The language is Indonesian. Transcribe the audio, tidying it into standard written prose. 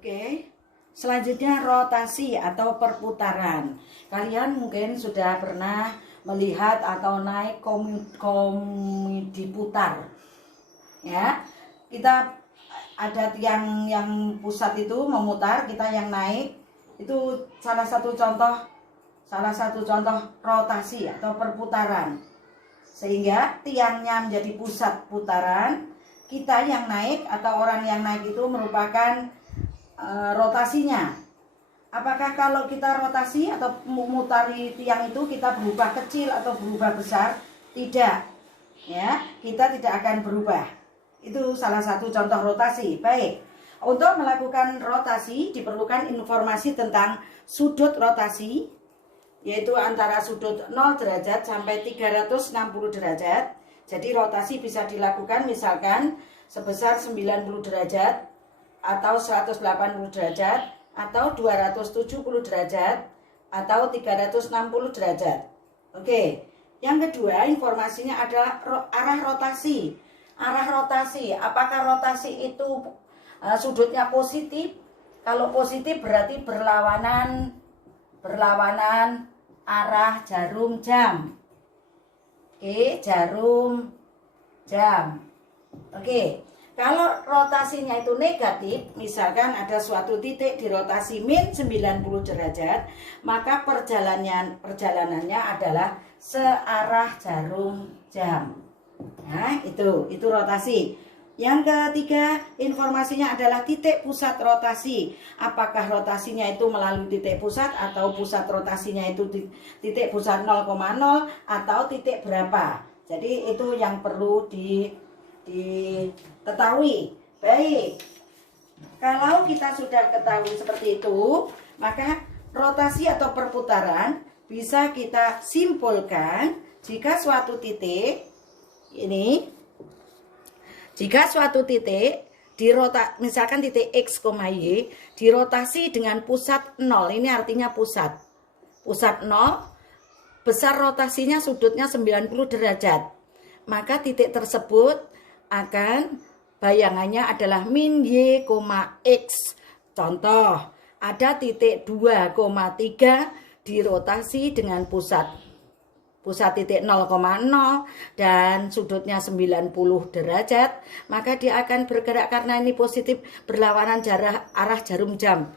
Oke, selanjutnya rotasi atau perputaran. Kalian mungkin sudah pernah melihat atau naik komedi putar. Ya, kita ada tiang yang pusat itu memutar, kita yang naik. Itu salah satu contoh rotasi atau perputaran. Sehingga tiangnya menjadi pusat putaran, kita yang naik atau orang yang naik itu merupakan rotasinya. Apakah kalau kita rotasi atau memutari tiang itu kita berubah kecil atau berubah besar? Tidak. Ya, kita tidak akan berubah. Itu salah satu contoh rotasi. Baik. Untuk melakukan rotasi diperlukan informasi tentang sudut rotasi, yaitu antara sudut 0 derajat sampai 360 derajat. Jadi rotasi bisa dilakukan misalkan sebesar 90 derajat atau 180 derajat atau 270 derajat atau 360 derajat. Oke. Yang kedua, informasinya adalah arah rotasi. Arah rotasi, apakah rotasi itu sudutnya positif? Kalau positif berarti berlawanan arah jarum jam. Oke, jarum jam. Oke. Kalau rotasinya itu negatif, misalkan ada suatu titik di rotasi min 90 derajat, maka perjalanannya adalah searah jarum jam. Nah, itu rotasi. Yang ketiga, informasinya adalah titik pusat rotasi. Apakah rotasinya itu melalui titik pusat atau pusat rotasinya itu titik pusat 0,0 atau titik berapa. Jadi itu yang perlu diketahui. Baik. Kalau kita sudah ketahui seperti itu, maka rotasi atau perputaran bisa kita simpulkan jika suatu titik misalkan titik X, Y dirotasi dengan pusat 0. Ini artinya pusat 0, besar rotasinya sudutnya 90 derajat. Maka titik tersebut akan bayangannya adalah min Y, X. Contoh, ada titik 2,3 dirotasi dengan pusat titik 0,0 dan sudutnya 90 derajat, maka dia akan bergerak karena ini positif berlawanan arah jarum jam.